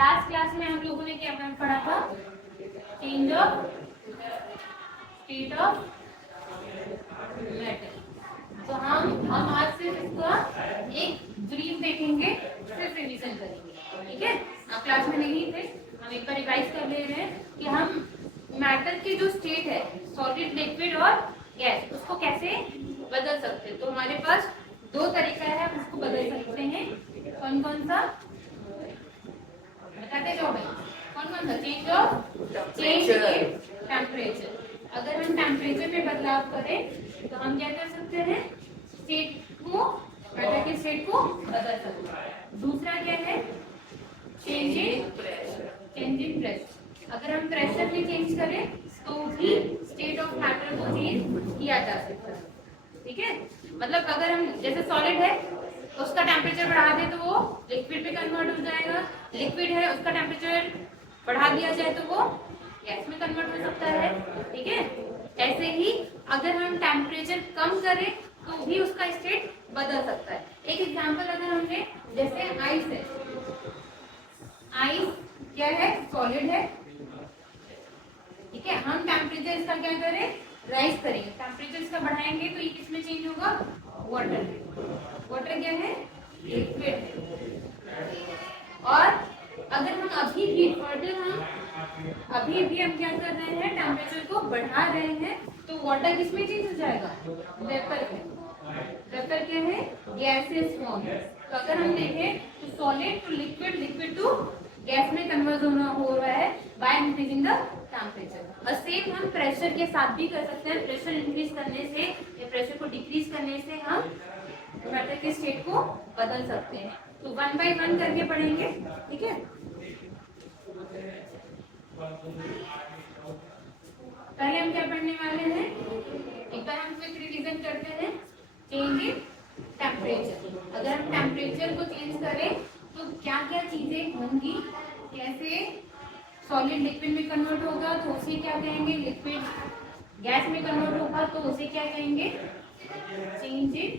Last class में हम लोगों ने क्या पढ़ा था? Change of state of matter. तो हम आज सिर्फ इसका एक ब्रीफ देखेंगे, सिर्फ रिवीजन करेंगे, ठीक है? आप क्लास में नहीं थे, हम एक बार रिवाइज कर ले रहे हैं कि हम मैटर की जो स्टेट है, सॉलिड, लिक्विड और गैस, उसको कैसे बदल सकते हैं। तो हमारे पास दो तरीका है, हम उसको बदल सकते हैं। कौन कौन सा बताते जाओ भाई? कौन कौन सा? Change in temperature. अगर हम टेम्परेचर में बदलाव करें तो हम क्या कर सकते हैं? स्टेट को, मैटर के स्टेट को बदल सकते हैं। दूसरा क्या है? Change in pressure. अगर हम प्रेशर में चेंज करें तो भी स्टेट ऑफ मैटर को चेंज किया जा सकता है, ठीक है? मतलब अगर हम जैसे सॉलिड है उसका टेम्परेचर बढ़ा दे तो वो लिक्विड में कन्वर्ट हो जाएगा, लिक्विड है उसका टेम्परेचर बढ़ा दिया जाए तो वो गैस में कन्वर्ट हो सकता है, ठीक है? ऐसे ही अगर हम टेम्परेचर कम करें तो भी उसका स्टेट बदल सकता है। एक एग्जांपल अगर हमने, जैसे आइस है, आइस क्या है? सॉलिड है, ठीक है? हम टेम्परेचर इसका क्या करें? राइज करेंगे, टेम्परेचर इसका बढ़ाएंगे तो ये किस में चेंज होगा? वाटर। वाटर क्या है? लिक्विड है। और अगर हम अभी भी हम क्या कर रहे हैं? टेम्परेचर को बढ़ा रहे हैं तो वाटर किस में चेंज हो जाएगा? वेपर में। वेपर क्या है? Gases form. तो अगर हम देखें तो solid to liquid, liquid to gas में कन्वर्ट हो रहा है बाय इंक्रीजिंग द टेम्परेचर। और सेम हम प्रेशर के साथ भी कर सकते हैं। प्रेशर इंक्रीज करने से या प्रेशर को डिक्रीज करने से हम मैटर के स्टेट को बदल सकते हैं। तो 1 by 1 करके पढ़ेंगे, ठीक है? पहले हम क्या पढ़ने वाले हैं? एक बार हम क्विक रिवीजन करते हैं। Change in temperature. अगर हम टेम्परेचर को चेंज करें तो क्या क्या चीजें होंगी? कैसे सॉलिड लिक्विड में कन्वर्ट होगा तो उसे क्या कहेंगे? लिक्विड गैस में कन्वर्ट होगा तो उसे क्या कहेंगे? Change in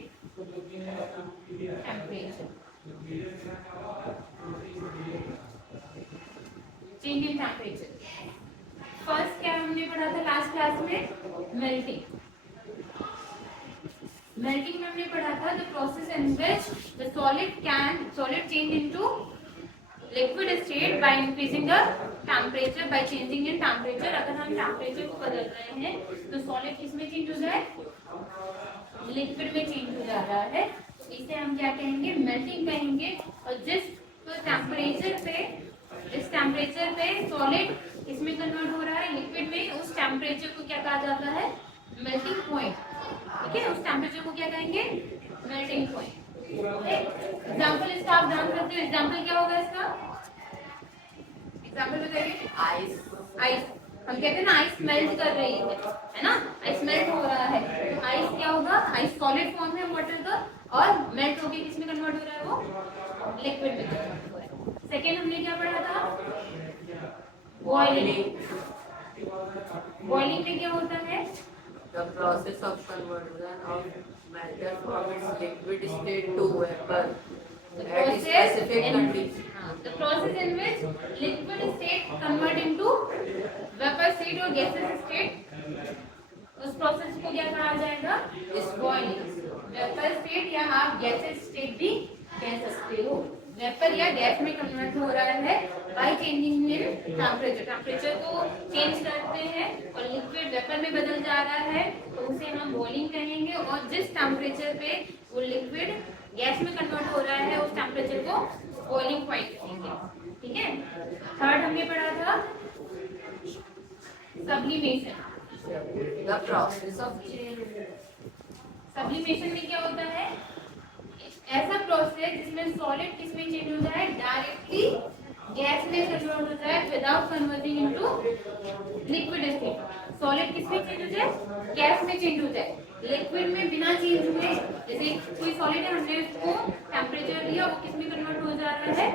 temperature. Change in temperature. First क्या हमने पढ़ा था लास्ट क्लास में? मेल्टिंग। मेल्टिंग में हमने पढ़ा था the process in which the solid change into liquid state by increasing the temperature, by changing in temperature. अगर हम टेम्परेचर को बदल रहे हैं तो सॉलिड किस में चेंज हो जाए? लिक्विड में चेंज हो जा रहा है, इसे हम क्या कहेंगे? मेल्टिंग कहेंगे। और जिस टेम्परेचर पे सॉलिड इसमें कन्वर्ट हो रहा है लिक्विड में, उस टेम्परेचर को क्या कहा जाता है? मेल्टिंग पॉइंट, ठीक है? उस टेम्परेचर को क्या कहेंगे? Melting point. एग्जाम्पल इसका आप ध्यान रखते हो। एग्जाम्पल क्या होगा इसका? एग्जाम्पल बताइए। आइस। आइस हम कहते हैं ना, आइस मेल्ट कर रही है ना? आइस मेल्ट हो रहा है तो आइस क्या होगा? आइस सॉलिड फॉर्म है वाटर का, और मेल्ट होके किस में कन्वर्ट हो रहा है? वो लिक्विड में कन्वर्ट हो रहा है। सेकेंड हमने क्या पढ़ा था? बॉइलिंग। बॉइलिंग में क्या होता है? The process of conversion of matter from its liquid state to vapor at specific conditions. The process in which liquid state convert into vapor state और gaseous state, उस प्रोसेस को क्या कहा जाएगा? बॉइलिंग। वेपर स्टेट या आप gases state भी कह सकते हो। वेपर या गैस में कन्वर्ट हो रहा है by changing in temperature. Temperature को चेंज करते हैं और लिक्विड वेपर में बदल जा रहा है तो उसे हम बॉइलिंग कहेंगे। और जिस टेम्परेचर पे वो लिक्विड गैस में कन्वर्ट हो रहा है उस टेम्परेचर को बॉइलिंग पॉइंट कहेंगे, ठीक है? थर्ड हमने पढ़ा था sublimation. The process of sublimation में क्या होता है? ऐसा प्रोसेस जिसमें सॉलिड किस में चेंज हो जाए? डायरेक्टली गैस में कन्वर्ट हो जाए without converting into liquid state. Solid किस में चेंज हो जाए? गैस में चेंज हो जाए। लिक्विड में बिना चेंज हुए, जैसे कोई सॉलिड है, हमने उसको टेम्परेचर दिया, वो किस में कन्वर्ट हो जा रहा है?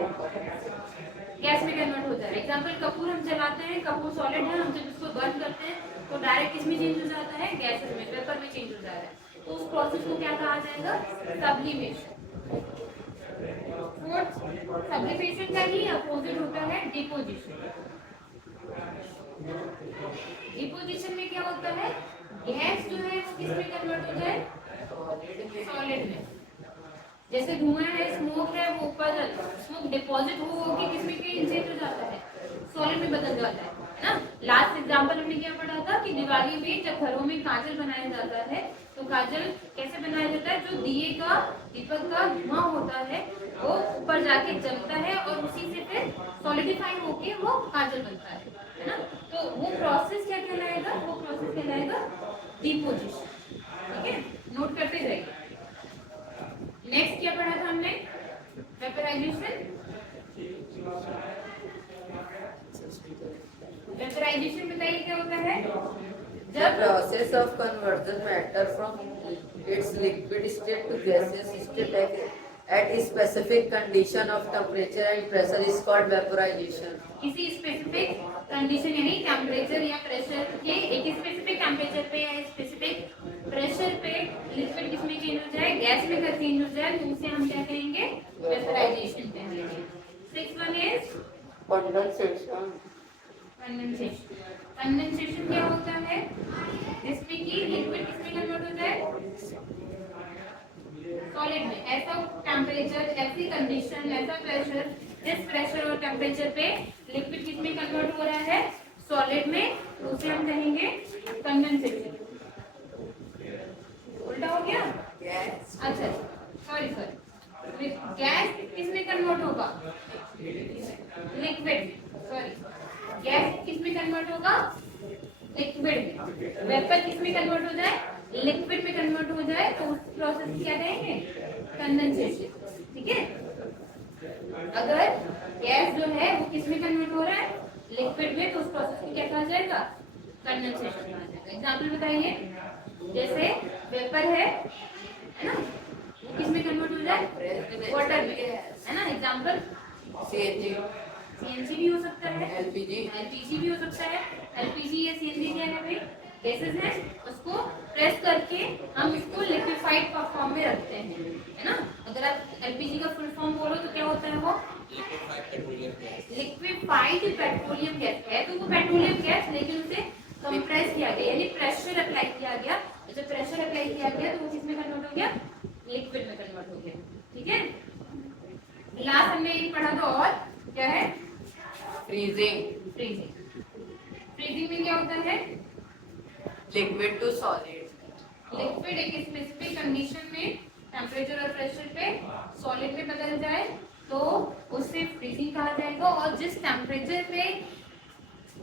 गैस में कन्वर्ट हो जा रहा है। एग्जाम्पल, कपूर हम जलाते हैं, कपूर सॉलिड है, हम जब उसको बर्न करते हैं तो डायरेक्ट किस में चेंज हो जाता है? गैस में, वेपर में चेंज हो जा रहा है। तो उस प्रोसेस को क्या कहा जाएगा? सब्लिमेशन। फोर्थ सब्लिमेशन का ही अपोजिट होता है डिपोजिशन। डिपोजिशन में क्या होता है, गैस जो है वो किसमें कन्वर्ट हो जाए, सॉलिड में। जैसे धुआं है, स्मोक है, वो ऊपर स्मोक डिपॉजिट हो के किसमें चेंज हो जाता है, सॉलिड में बदल जाता है ना। लास्ट एग्जांपल हमने क्या पढ़ा था कि दिवाली में जब घरों में काजल बनाया जाता है तो काजल कैसे बनाया जाता है, जो दिए का दीपक का धुआं होता है वो ऊपर जाके जलता है और उसी से फिर सॉलिडिफाई होके वो काजल बनता है ना। तो वो प्रोसेस क्या कहलाएगा, वो प्रोसेस कहलाएगा डिपोजिशन। ठीक है, नोट करते जाइए। नेक्स्ट क्या पढ़ा था हमने, वेपराइजेशन। वेपराइजेशन बताइए क्या होता है, The process of conversion matter from its liquid state to gaseous state at a specific condition of temperature and pressure is called vaporization. किसी स्पेसिफिक कंडीशन यानी टेम्परेचर या प्रेशर के, एक स्पेसिफिक टेम्परेचर पे या स्पेसिफिक प्रेशर पे liquid किसमें change हो जाए, गैस में अगर चेंज हो जाए तो उसे हम क्या कहेंगे, वेपराइजेशन कहेंगे। 6 इज Condensation. कंडेंसेशन। कंडेंसेशन क्या होता है, जिसमें कि लिक्विड किसमें कन्वर्ट हो जाए, सॉलिड में। ऐसा टेम्परेचर, ऐसी कंडीशन, ऐसा प्रेशर, जिस प्रेशर और टेम्परेचर पे लिक्विड किसमें कन्वर्ट हो रहा है, सॉलिड में, तो उसे हम कहेंगे कंडेंसेशन। उल्टा हो गया, अच्छा सॉरी गैस किसमें कन्वर्ट होगा, लिक्विड, सॉरी गैस किसमें कन्वर्ट होगा, लिक्विड में। वेपर किसमें कन्वर्ट हो जाए, लिक्विड में कन्वर्ट हो जाए तो उस प्रोसेस क्या कहेंगे, कंडेंसेशन। ठीक है, अगर गैस जो है वो किसमें कन्वर्ट हो रहा है, लिक्विड में, तो उस प्रोसेस को क्या कहा जाएगा, कंडेंसेशन कहा जाएगा। एग्जांपल बताइए, जैसे वेपर है ना, वो किसमें कन्वर्ट हो जाए, वाटर में, है ना। एग्जांपल सीएनजी भी हो सकता है, एलपीजी भी हो सकता है। एलपीजी या सीएनजी क्या है भाई, गैसेस हैं, उसको प्रेस करके हम इसको लिक्विफाइड फॉर्म में रखते हैं, है ना। अगर आप एलपीजी का फुल फॉर्म बोलो तो क्या होता है, वो लिक्विफाइड पेट्रोलियम गैस है। तो वो पेट्रोलियम गैस, लेकिन उसे कंप्रेस किया गया यानी प्रेशर अप्लाई किया गया। जब प्रेशर अप्लाई किया गया तो वो किसमें कन्वर्ट हो गया, लिक्विड में कन्वर्ट हो गया। ठीक है, लास्ट हमने एक पढ़ा था, और क्या है, फ्रीजिंग। फ्रीजिंग। फ्रीजिंग में क्या होता है, लिक्विड टू सॉलिड। लिक्विड एक स्पेसिफिक कंडीशन में टेम्परेचर और प्रेशर पे सॉलिड में बदल जाए तो उसे फ्रीजिंग कहा जाएगा। और जिस टेम्परेचर पे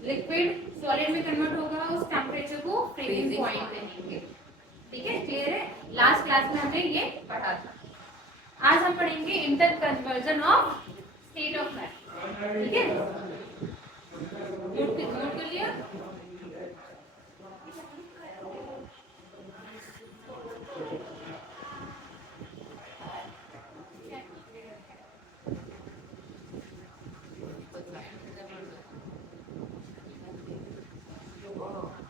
लिक्विड सॉलिड में कन्वर्ट होगा उस टेम्परेचर को फ्रीजिंग पॉइंट कहेंगे। ठीक है, क्लियर है। लास्ट क्लास में हमने ये पढ़ा था। आज हम पढ़ेंगे inter conversion of state of matter. ठीक है, नोट कर लिया।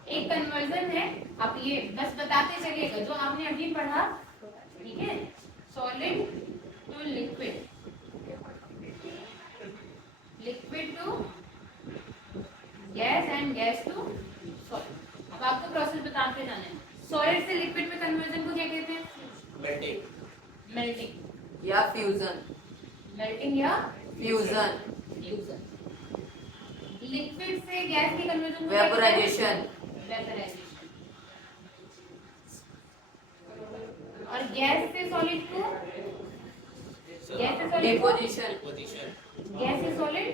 एक कन्वर्जन है, आप ये बस बताते चलिएगा जो आपने अभी पढ़ा। ठीक है, solid to liquid, liquid to gas and gas to solid. अब आपको प्रोसेस बताते जाना है। सॉलिड से लिक्विड में कन्वर्जन को क्या कहते हैं, मेल्टिंग। मेल्टिंग या फ्यूजन। मेल्टिंग या फ्यूजन। फ्यूजन। लिक्विड से गैस की कन्वर्जन को वेपोराइजेशन। वेपोराइजेशन। और गैस से सॉलिड को, गैस से सॉलिड को डिपोजिशन। गैस से सॉलिड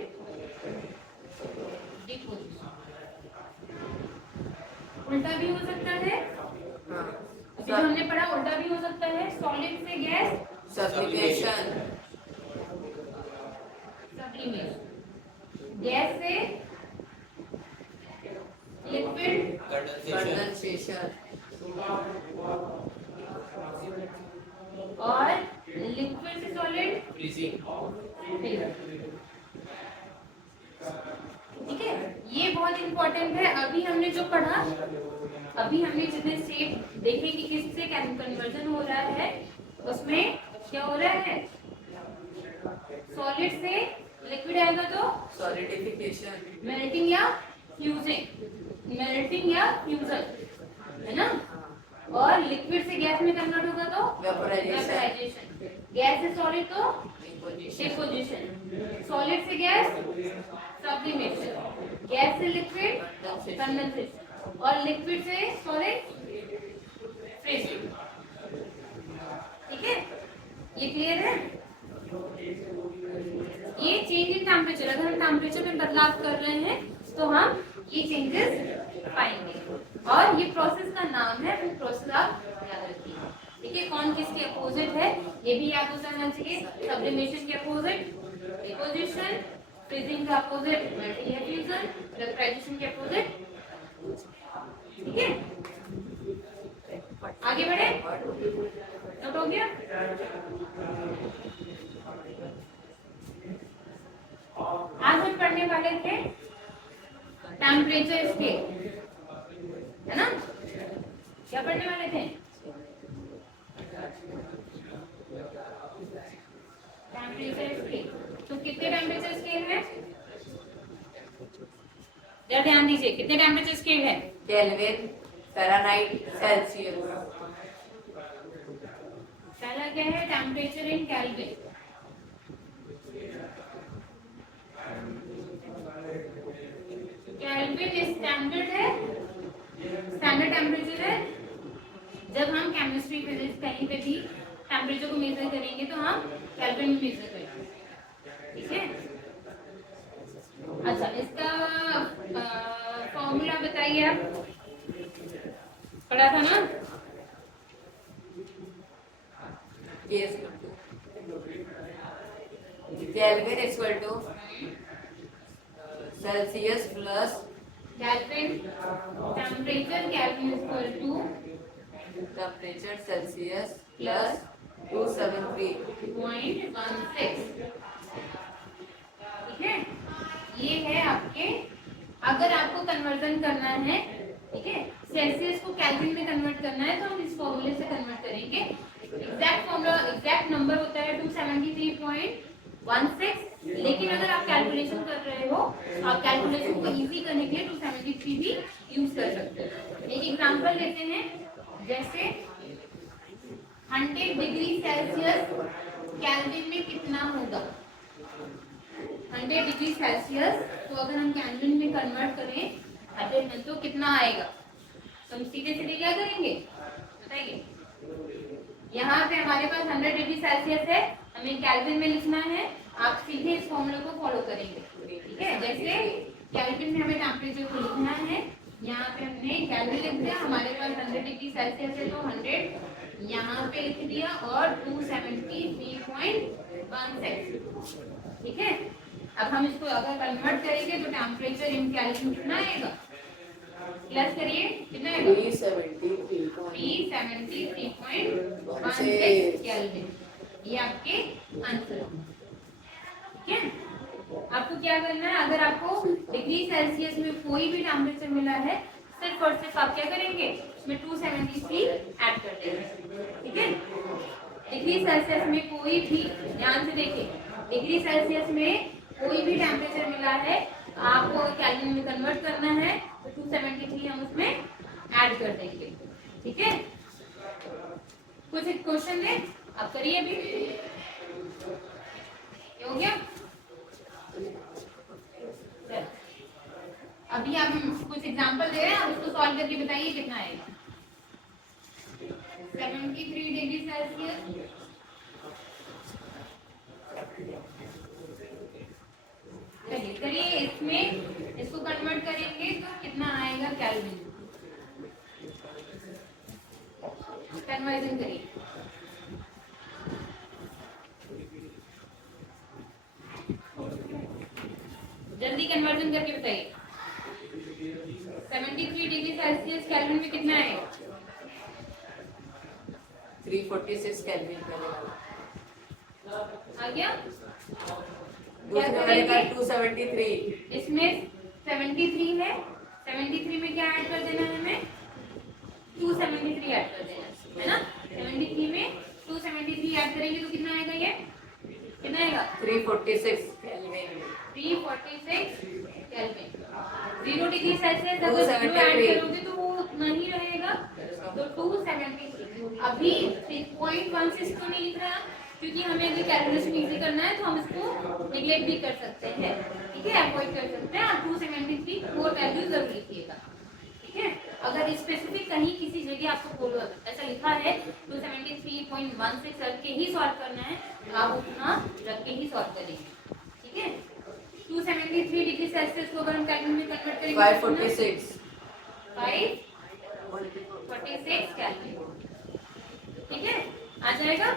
डिपोजिशन। उल्टा भी हो सकता है, अभी जो हमने पढ़ा उल्टा भी हो सकता है। सॉलिड से गैस सब्लिमेशन। सब्लिमेशन। गैस से लिक्विड कंडेंसेशन। और लिक्विड से सॉलिड फ्रीजिंग। ठीक है, ये बहुत इंपॉर्टेंट है। अभी हमने जो पढ़ा, अभी हमने जितने स्टेट देखे कि किससे कन्वर्जन हो रहा है, उसमें क्या हो रहा है, सॉलिड से लिक्विड आएगा तो सॉलिडिफिकेशन, मेल्टिंग या फ्यूजिंग, मेल्टिंग या फ्यूजन, है ना। और लिक्विड से गैस में कन्वर्ट होगा तो वेपोराइजेशन, गैस से सॉलिड तो डिपोजिशन, सॉलिड से गैस सब्लिमेशन, गैस से लिक्विड कंडेंसेशन, और लिक्विड से सॉलिड फ्रीजिंग। ठीक है, ये क्लियर है। ये चेंज इन टेम्परेचर, अगर हम टेम्परेचर में बदलाव कर रहे हैं तो हम ये चेंजेस पाएंगे, और ये प्रोसेस का नाम है, वो प्रोसेस आप याद रखिए। ठीक है, कौन किसके अपोजिट है ये भी आपको समझना चाहिए। सब्लिमेशन के अपोजिट डिपोजिशन, फ्रीजिंग का अपोजिट मेल्टिंग या फ्यूजन, वेपोराइजेशन के अपोजिट। ठीक है, आगे बढ़े, नोट हो गया। आज हम पढ़ने वाले थे टेम्परेचर स्केल, है ना। क्या पढ़ने वाले थे? Temperature scale. तो कितने टेम्परेचर स्केल है? जरा ध्यान दीजिए, कितने टेम्परेचर स्केल है? Kelvin, Fahrenheit, Celsius. पहला क्या है? टेम्परेचर इन केल्विन। केल्विन स्टैंडर्ड है, स्टैंडर्ड टेम्परेचर है। जब हम केमिस्ट्री फिजिक्स कहीं पे भी टेम्परेचर को मेजर करेंगे तो हम केल्विन में मेजर करेंगे। ठीक है, अच्छा, इसका फॉर्मूला बताइए आप, पढ़ा था ना। Kelvin equal to Celsius plus Kelvin temperature, Kelvin equal to temperature Celsius plus 273.16। ठीक है, ये है आपके, अगर आपको कन्वर्जन करना है, ठीक है, सेल्सियस को केल्विन में कन्वर्ट करना है तो हम इस फॉर्मूले से कन्वर्ट करेंगे। एग्जैक्ट फॉर्मूला, एग्जैक्ट नंबर होता है 273.16, लेकिन अगर आप कैलकुलेशन कर रहे हो, आप कैलकुलेशन को इजी करने के लिए 273 भी यूज कर सकते हैं। एक एग्जांपल लेते हैं, जैसे 100 डिग्री सेल्सियस केल्विन में कितना होगा? 100 डिग्री सेल्सियस तो अगर हम केल्विन में कन्वर्ट करें 100 में तो कितना आएगा? तो हम सीधे सीधे क्या करेंगे बताइए। यहाँ पे हमारे पास 100 डिग्री सेल्सियस है, हमें केल्विन में लिखना है, आप सीधे इस फॉर्मूले को फॉलो करेंगे। ठीक है, जैसे केल्विन में हमें टेम्परेचर को लिखना है, यहाँ पे हमने केल्विन लिख दिया, हमारे पास 100 डिग्री सेल्सियस है तो 100 यहाँ पे लिख दिया और 273.16। ठीक है, अब हम इसको अगर कन्वर्ट करेंगे तो टेम्परेचर इन केल्विन कितना आएगा? प्लस करिए, कितना आएगा? 373.16 केल्विन। ये आपके आंसर। ठीक है, आपको क्या करना है, अगर आपको डिग्री सेल्सियस में कोई भी टेम्परेचर मिला है, सिर्फ और सिर्फ आप क्या करेंगे, इसमें 273 ऐड कर देंगे। ठीक है, डिग्री सेल्सियस में कोई भी, ध्यान से देखिए, डिग्री सेल्सियस में कोई भी टेम्परेचर मिला है, आपको केल्विन में कन्वर्ट करना है तो 273 हम उसमें ऐड कर देंगे। ठीक है, कुछ एक क्वेश्चन है, आप करिए अभी। ये हो गया। अभी आप कुछ एग्जांपल दे रहे हैं, आप उसको सॉल्व करके बताइए कितना आएगा। 73 डिग्री सेल्सियस करिए, इसमें इसको कन्वर्ट करेंगे तो कितना आएगा केल्विन? कन्वर्जन करिए। जल्दी कन्वर्जन करके बताइए। 73 डिग्री सेल्सियस केल्विन में कितना आएगा? 346 केल्विन आ गया। दूसरे वाले का 273। इसमें 73 है, 73 में क्या ऐड कर देना है हमें? 273 ऐड कर देना है ना। 73 में 273 ऐड करेंगे तो कितना आएगा? ये कितना आएगा 346 केल्विन। 346 केल्विन। 0 डिग्री सेल्सियस अगर 273 ऐड करोगे तो वो उतना ही रहेगा, तो 273। अभी 3.16 तो नहीं लिख रहा क्योंकि हमें अगर कैलकुलेशन इजी करना है तो हम इसको नेग्लेक्ट भी कर सकते हैं, ठीक है, अवॉइड कर सकते हैं। आप 273 कोर वैल्यू जरूर लिखिएगा, ठीक है। अगर स्पेसिफिक कहीं किसी जगह आपको ऐसा लिखा है 273.16 रख के ही सॉल्व करना है तो आप उतना रख के ही सॉल्व करेंगे, ठीक है। 273 डिग्री सेल्सियस को अगर हम केल्विन में कन्वर्ट करेंगे 546 546 केल्विन, ठीक है, आ जाएगा।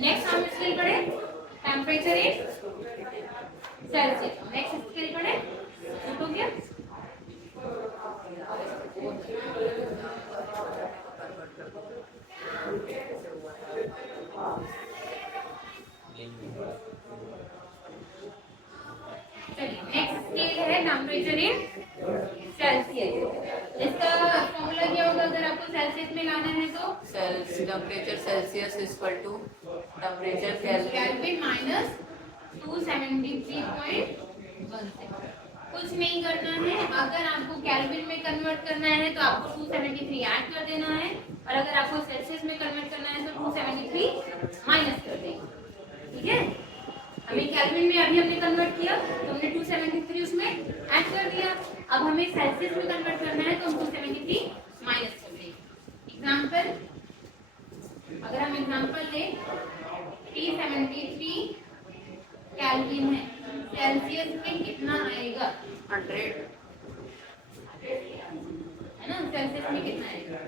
नेक्स्ट हम स्केल पढ़े temperature in Celsius. Next scale पढ़े हो गया। चलिए नेक्स्ट स्केल है टेम्परेचर इन सेल्सियस। इसका फॉर्मूला क्या होगा अगर आपको सेल्सियस में लाना है तो temperature Celsius equal to temperature Kelvin minus 273.16। कुछ नहीं करना है, अगर आपको केल्विन में कन्वर्ट करना है तो आपको 273 ऐड कर देना है, और अगर आपको सेल्सियस में कन्वर्ट करना है तो 273 माइनस कर देंगे, ठीक है। हमें केल्विन में अभी हमने कन्वर्ट किया तो हमने 273 उसमें ऐड कर दिया। अब हमें सेल्सियस में कन्वर्ट करना है तो हम 273 माइनस कर देंगे। एग्जांपल, अगर हम एग्जांपल लें 373 केल्विन है, सेल्सियस में कितना आएगा 100 है ना, सेल्सियस में कितना आएगा,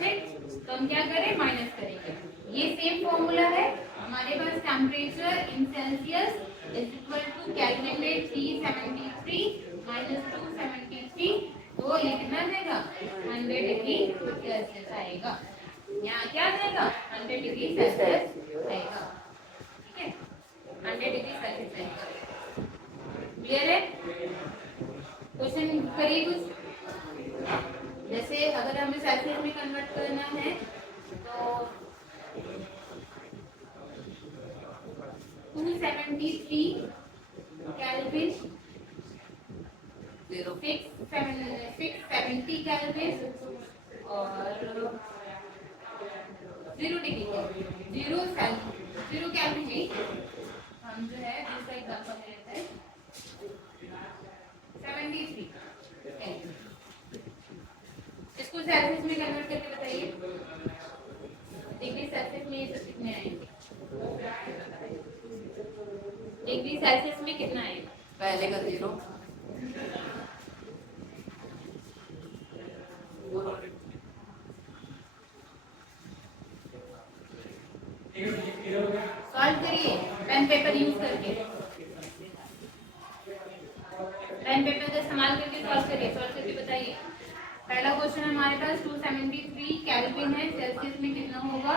ठीक। तो हम क्या करें माइनस करेंगे। ये सेम फॉर्मूला है हमारे पास, temperature in Celsius is equal to Kelvin में 373 माइनस 273, तो ये कितना देगा 100 डिग्री सेल्सियस आएगा। यहाँ क्या देगा 100 डिग्री सेल्सियस आएगा, ठीक है, 100 डिग्री सेल्सियस आएगा। क्लियर है? क्वेश्चन करिए कुछ। जैसे अगर हमें सेल्सियस में कन्वर्ट करना है तो 273 केल्विन 670 केल्विन और 0 डिग्री जीरो केल्विन में हम जो है दूसरा एग्जांपल लेते हैं 73 केल्विन। इसको सेल्सियस में कन्वर्ट करके बताइए डिग्री सेल्सियस में ये सब कितने आएंगे, डिग्री सेल्सियस में कितना आएगा। पहले का 0 सॉल्व करिए पेन पेपर यूज करके, पेन पेपर का इस्तेमाल करके सॉल्व करिए, सॉल्व करके बताइए। पहला क्वेश्चन हमारे पास 273 केल्विन है, सेल्सियस में कितना होगा।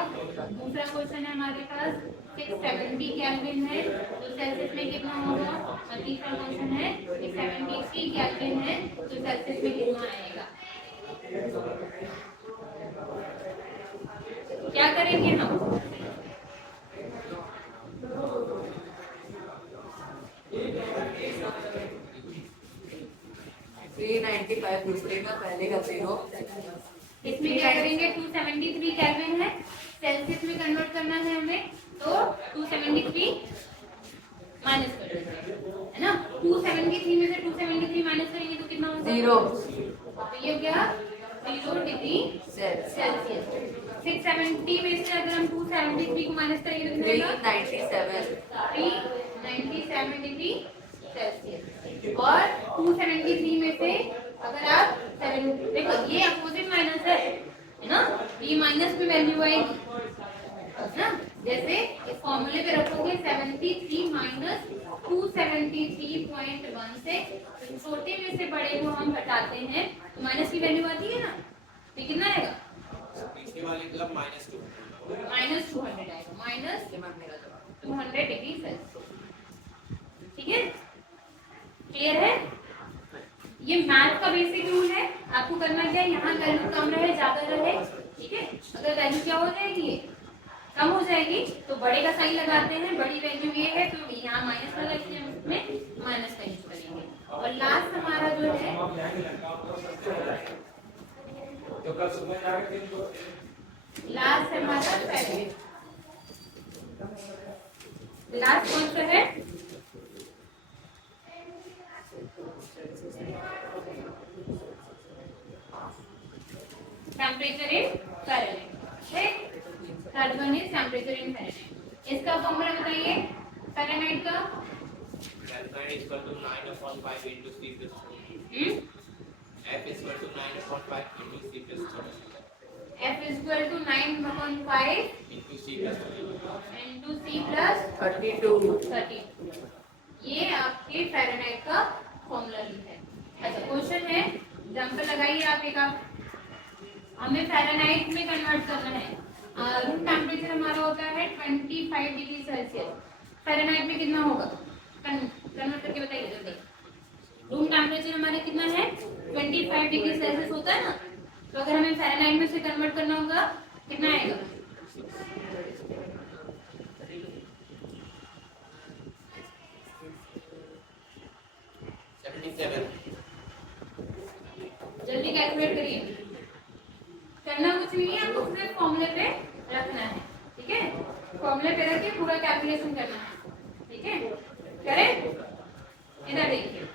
दूसरा क्वेश्चन है हमारे पास 670 केल्विन है, तो सेल्सियस में कितना होगा। और तीसरा क्वेश्चन है 73 केल्विन है, तो सेल्सियस में कितना आएगा। क्या करेंगे हम 395 दूसरे का, पहले का 0। इसमें क्या करेंगे 273 केल्विन है, सेल्सियस में कन्वर्ट करना है हमें, तो 273 माइनस कर देंगे, है ना। 273 में से 273 माइनस करेंगे तो कितना होगा 0। तो ये हो गया 0 डिग्री सेल्सियस। 670 में से अगर हम 273 को माइनस करेंगे तो कितना होगा 397 डिग्री सेल्सियस। और 273 में से अगर आप 7 देखो ये अपोजिट माइनस है ना, ये माइनस में वैल्यू आएगी ना। जैसे इस फॉर्मूले पे रखोगे 73 माइनस 273.1 से छोटे में से बड़े को हम घटाते हैं तो माइनस की वैल्यू आती है ना, तो कितना आएगा माइनस 200 आएगा, माइनस 200 डिग्री सेल्सियस, ठीक है। क्लियर है? ये मैथ का बेसिक रूल है। आपको करना क्या है, यहाँ वैल्यू कम रहे ज्यादा रहे, ठीक है। अगर वैल्यू क्या हो जाएगी कम हो जाएगी आएगी तो बड़े का साइन लगाते हैं, बड़ी वैल्यू ये है तो यहाँ माइनस लगाएंगे, हम इसमें माइनस का यूज करेंगे। और लास्ट हमारा जो है लास्ट हमारा फ़ारेनहाइट। लास्ट कौन सा है? Temperature in Fahrenheit. Third one is temperature in Fahrenheit. इसका फॉर्मूला बताइए फ़ारेनहाइट का। F9 is equal to 9/5 into C plus 2. F is equal to 9/5 into C plus 2. F is equal to 9/5 Into C plus 2. into C plus 32. 30। ये आपके Fahrenheit का formula है। अच्छा question है, example लगाइए आप एक आप। हमें फ़ारेनहाइट में कन्वर्ट करना है। रूम टेम्परेचर हमारा होता है 25 डिग्री सेल्सियस। फ़ारेनहाइट में कितना होगा? कन्वर्ट करके बताइए जल्दी। रूम टेम्परेचर हमारा कितना है? 25 डिग्री सेल्सियस होता है ना, तो अगर हमें फ़ारेनहाइट में से कन्वर्ट करना होगा कितना आएगा? 77. जल्दी कैलकुलेट करिए। करना कुछ नहीं है, आपको सिर्फ फॉर्मूले पे रखना है, ठीक है? फॉर्मूले पे रख के पूरा कैलकुलेशन करना है, ठीक है? करें? इधर देखिए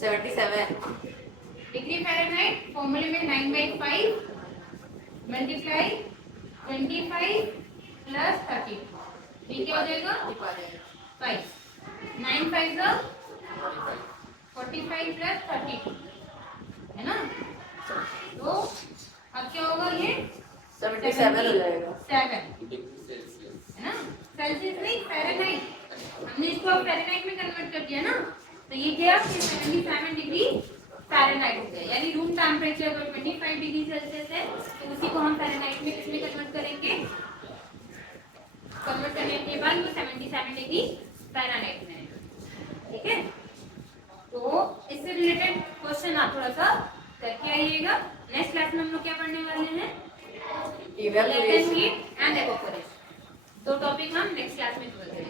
77. डिग्री फ़ारेनहाइट फॉर्मूले में 9/5 मल्टीप्लाई 25 प्लस 30, ये क्या हो जाएगा? 5। 9 5 का 45 प्लस 30 है ना, तो अब क्या होगा ये 77 हो जाएगा। 7 Degree Celsius. है ना, सेल्सियस नहीं फ़ारेनहाइट। हमने इसको फ़ारेनहाइट में कन्वर्ट कर दिया ना, तो ये क्या 77 डिग्री फ़ारेनहाइट हो गया। यानी रूम टेम्परेचर अगर 25 डिग्री सेल्सियस है तो उसी को हम फ़ारेनहाइट में किसमें कन्वर्ट करेंगे? कन्वर्ट करने के बाद वो 77 डिग्री फ़ारेनहाइट में है, ठीक है? तो इससे रिलेटेड क्वेश्चन आप थोड़ा सा करके आइएगा। नेक्स्ट क्लास में हम लोग क्या पढ़ने वाले हैं? Evaporation. Heat and evaporation. दो टॉपिक हम नेक्स्ट क्लास में कवर करेंगे।